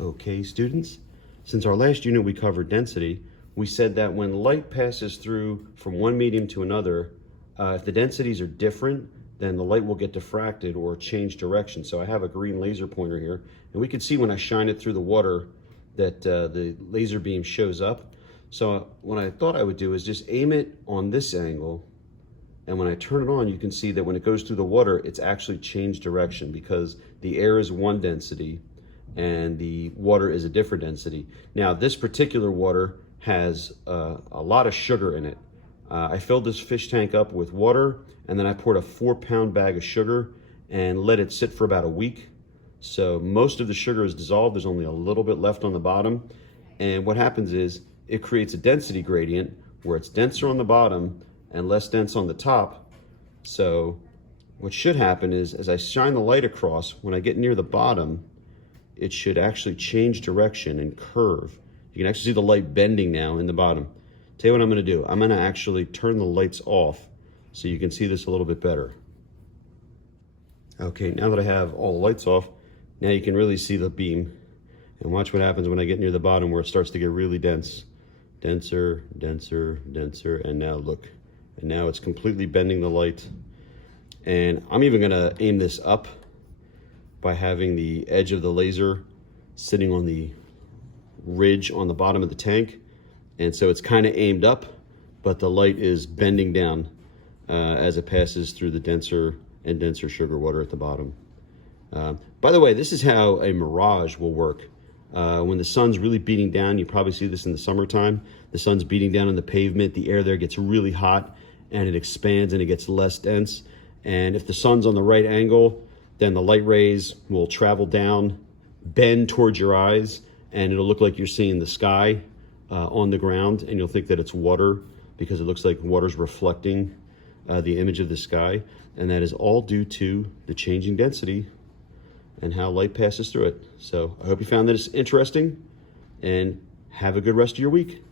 Okay, students, since our last unit we covered density, we said that when light passes through from one medium to another, if the densities are different, then the light will get diffracted or change direction. So I have a green laser pointer here, and we can see when I shine it through the water that the laser beam shows up. So what I thought I would do is just aim it on this angle, and when I turn it on, you can see that when it goes through the water, it's actually changed direction because the air is one density and the water is a different density. Now, this particular water has a lot of sugar in it. I filled this fish tank up with water, and then I poured a 4-pound bag of sugar and let it sit for about a week. So most of the sugar is dissolved. There's only a little bit left on the bottom. And what happens is it creates a density gradient where it's denser on the bottom and less dense on the top. So what should happen is as I shine the light across, when I get near the bottom, it should actually change direction and curve. You can actually see the light bending now in the bottom. Tell you what I'm gonna do. I'm gonna actually turn the lights off so you can see this a little bit better. Okay, now that I have all the lights off, now you can really see the beam. And watch what happens when I get near the bottom where it starts to get really dense. Denser, denser, denser, and now look. And now it's completely bending the light. And I'm even gonna aim this up by having the edge of the laser sitting on the ridge on the bottom of the tank. And so it's kind of aimed up, but the light is bending down as it passes through the denser and denser sugar water at the bottom. By the way, this is how a mirage will work. When the sun's really beating down, you probably see this in the summertime, the sun's beating down on the pavement, the air there gets really hot and it expands and it gets less dense. And if the sun's on the right angle, then the light rays will travel down, bend towards your eyes, and it'll look like you're seeing the sky on the ground, and you'll think that it's water because it looks like water's reflecting the image of the sky. And that is all due to the changing density and how light passes through it. So I hope you found this interesting, and have a good rest of your week.